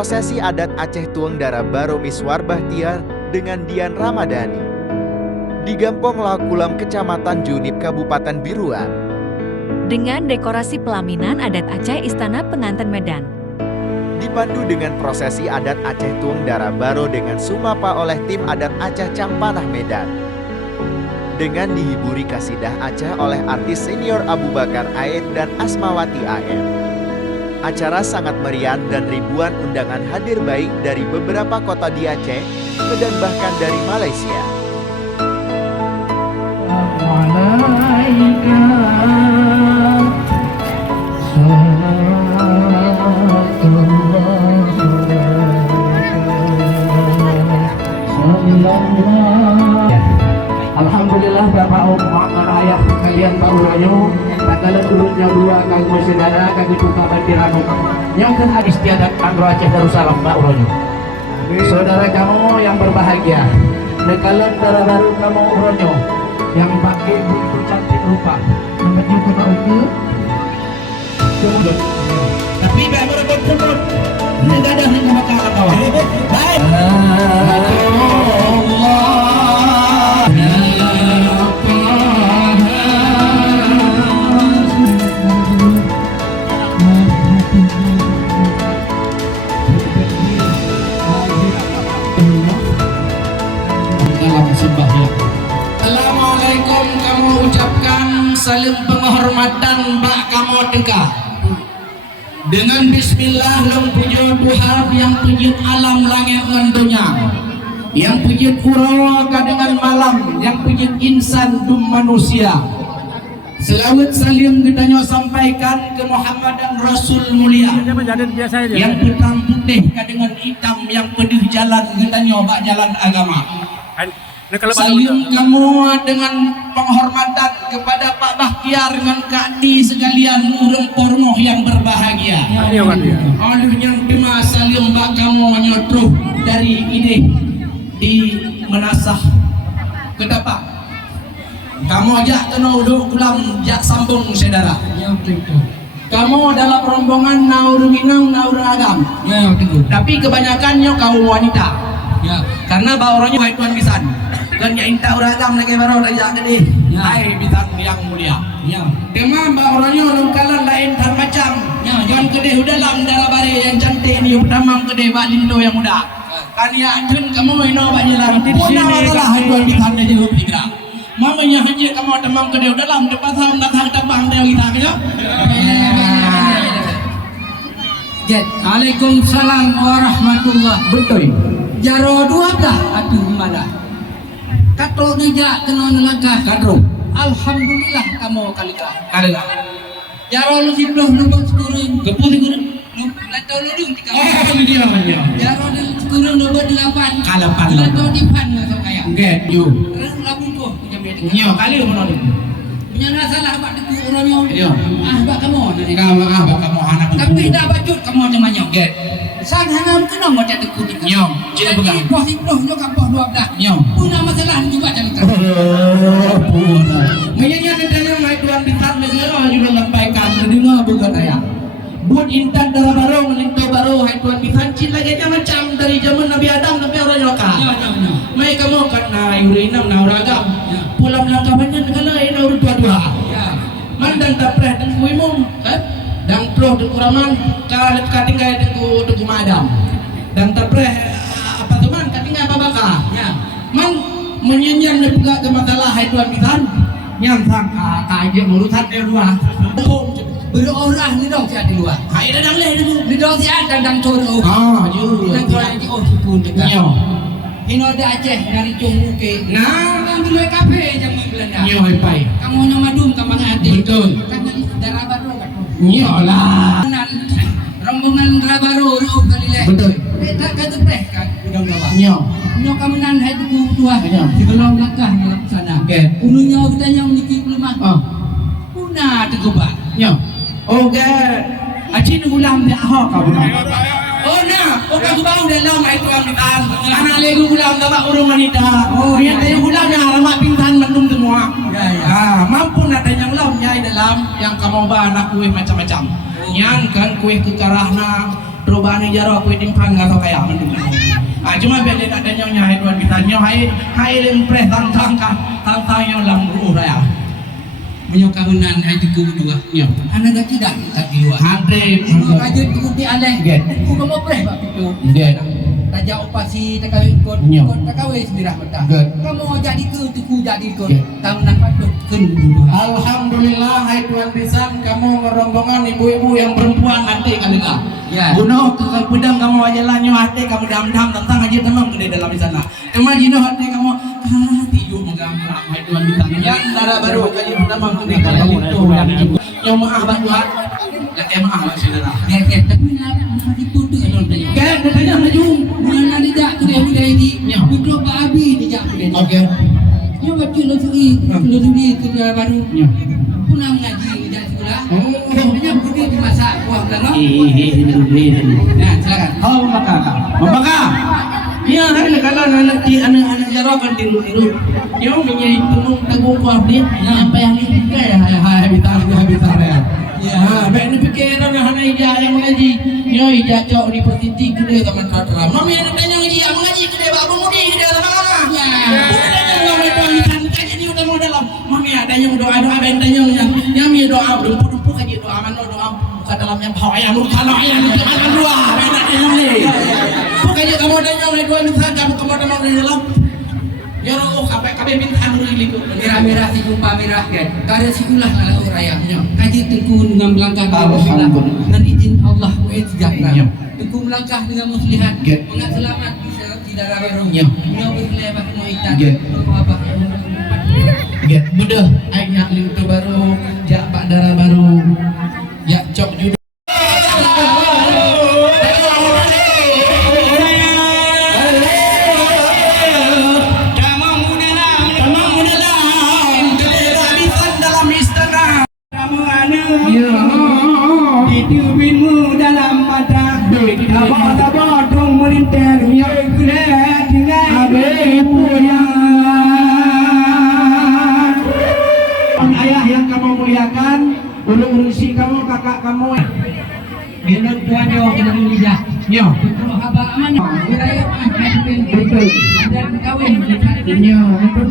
prosesi adat Aceh Tuang Dara Baro Miswar Bahtiar dengan Dian Ramadhani di Gampong Lakulam, Kecamatan Junip, Kabupaten Biruan. Dengan dekorasi pelaminan adat Aceh Istana Pengantin Medan. Dipandu dengan prosesi adat Aceh Tuang Dara Baro dengan sumapa oleh tim adat Aceh Campanah Medan. Dengan dihiburi kasidah Aceh oleh artis senior Abu Bakar Aed dan Asmawati AM. Acara sangat meriah dan ribuan undangan hadir baik dari beberapa kota di Aceh dan bahkan dari Malaysia. Alhamdulillah Bapak Umat ayah kalian Pak Uranyo tagalan ulutnya dua kagum sedara kagum tuka bandirano yang kan istiadat Andro Aceh Darussalam Pak Uranyo. Saudara kamu yang berbahagia, nekalan darah baru kamu Uranyo yang pakai buku cantik rupa menuju ke Nauke tapi baru berkebun nggak ada hanya bakal kawan baik Assalamualaikum kamu ucapkan salam penghormatan bak kamu tegak dengan bismillah lang puji Tuhan yang puji alam langit dan dunia yang puji urawa dengan malam yang puji insan dum manusia. Selawat salim kita sampaikan ke Muhammad dan Rasul mulia yang hitam putih dengan hitam yang pedih jalan kita nyoba jalan agama. Salim kamu dengan penghormatan kepada Pak Bahtiar dengan Kak Di sekalian urang pornoh yang berbahagia. Oleh yang terima salim bak kamu nyotruh dari ide di menasah kedapak. Kamu ajak tenau duduk kulam jak sambung saudara. Kamu dalam rombongan naurung inang naurung agam. Tapi kebanyakannya kaum wanita. Karena bawa orangnya tuan bisan. Dan ya inta uragam lagi baru raja gede. Hai bisan yang mulia. Tema bawa orangnya lungkalan lain tar macam. Jangan gede udah dalam darah bari yang cantik ni pertama gede bak lindo yang muda. Kan ya tun kamu ino bak jalan. Puna adalah hai tuan bisan dia juga tiga. Mamanya haji kamu temam gede udah dalam depan tahun datang tabang dia kita kaya. Waalaikumsalam warahmatullahi. Betul. Jaro 12 aduh mana. Kato nija kena nelagah Kadro. Alhamdulillah kamu kalilah. Kalilah. Jaro lu sibloh nubang sekurang. Kepun kurang. Latau ludung tiga. Ini dia namanya. Jaro di sekurang nubang 8. Kalapan. Latau di pan atau kaya. Get you. Reng labung tuh punya medik. Nyo kali menolak. Punya salah bak deku orangnya. Iya. Bak kamu. Kamu kamu anak. Tapi dah bacut kamu namanya. Get. Sang hanam kena mau jadi kuning. Nyom, cina pegang. Poh sibloh nyo kapok 12. Nyom. Puna masalah juga jadi. Menyanyi tentang mai tuan bintang negara juga lampaikan mendengar bukan ayah. Buat intan darah baru melinto baru hai tuan bintang cina lagi macam dari zaman Nabi Adam sampai orang Yoka. Mai kamu karena yurinam nauragam. Pulang langkabannya negara ini urut dua-dua. Mandang tapreh dan kuimum, dan pro dan kuraman kalit katinggai dengan madam. Dan tapreh apa teman katinggai apa baka. Man menyanyian juga ke masalah hai tuan bintang. Yang sangka kaje urusan dia dua. Berorah ni dong siat di luar. Hai dadang leh dulu. Di dong siat dan coro. Ju. Dan kalau di oh pun dekat. Nyo. Hino da Aceh dari Jongmuke. Nah, Kan dulu kafe jamu Belanda. nyo pai. Kamu nya madum kamang hati. Betul. Kan darah baru kan. Nyo lah. Rombongan darah baru ruh kali leh. Betul. Tak kata preh kan udang dawa. Nyo. Nyo kamu nan hai tu tua. Nyo. Sebelum langkah dalam sana. Oke. Ununya kita yang niki belum ah. Puna tegubah. Nyo. Oke. Acin ulam dia ahok kamu. Oh nah, kamu bang dalam itu yang ditan. Anak lego ulam dapat urung wanita. Yang tanya ulamnya alamat pintan mendung semua. Mampu nadanya ulam nyai dalam yang kamu bawa anak kue macam-macam. Yang kan kue kekarahna perubahan jaro aku timpang atau kayak mendung. Cuma beli nak dan nyonya hai tuan kita hai lempres tantang yang lambu raya. Menyokang menan itu kedua. Yo. Anak gak tidak kita di luar. Hante. Aja tuh aleh. Aku kamu preh pak itu. Raja opasi takawin kot takawin semirah betah. Kamu jadi tuku jadi kot. Tamunan patut kun. Alhamdulillah hai tuan pisan kamu ngerombongan ibu-ibu yang perempuan nanti kali enggak. Ya. Bunuh ke pedang kamu wajalannya hati kamu dam-dam tentang aja tenang gede dalam di sana. Imagine hati kamu tiyu menggambar hai tuan pisan. Ya darah baru kaji pertama gede kalau itu yang maaf Tuhan. Ya maaf saudara. Tapi nak itu tuh Kan katanya maju. Bulan ada jak tu dia budaya di. Mikro Pak Abi dia jak budaya. Okey. Dia betul lagi tu baru. Pulang ngaji jak sekolah. Dia budaya di masak kuah belakang. Nah, silakan. Oh, Maka. Ya, kalau anak jarakan tiru-tiru. Dia menjadi tunung tanggung kuah dia. Apa yang ini ya habitat ya. Ya, baik ni fikiran hana ija yang mengaji. Yo ija cok di persiti gede sama katra. Mami anak tanya ngaji, mengaji gede babu mudi gede sama kana. Ya. Mami tuan kan jadi udah mau dalam. Mami ada yang doa-doa bentanya yang mi doa dumpu-dumpu kaji doa mana doa buka dalamnya bau ayam lu kalau ayam itu mana dua. Beda yang ni. Bukan je kamu ada yang dua minta kamu ada di dalam. Ya Allah, kape pintahan dulu ini. Merah-merah si jumpa merah kan. Kada sikulah ala urayanya. Kaji tekun dengan melangkah dengan izin Allah wa'idjakna. Tekun melangkah dengan muslihat. Mengat selamat di darah barunya. Yang berlebat muitan. Apa yang mudah ayat itu baru jak pak darah baru. Ya cok juga. Hidupmu dalam mata abad-abad dong melintir yang kulihat dengan abeku yang ayah yang kamu muliakan urusi kamu kakak kamu minum tuan yo kita mulia. Yo Betul haba amanah. Wilayah betul. Dan kawin. Yo untuk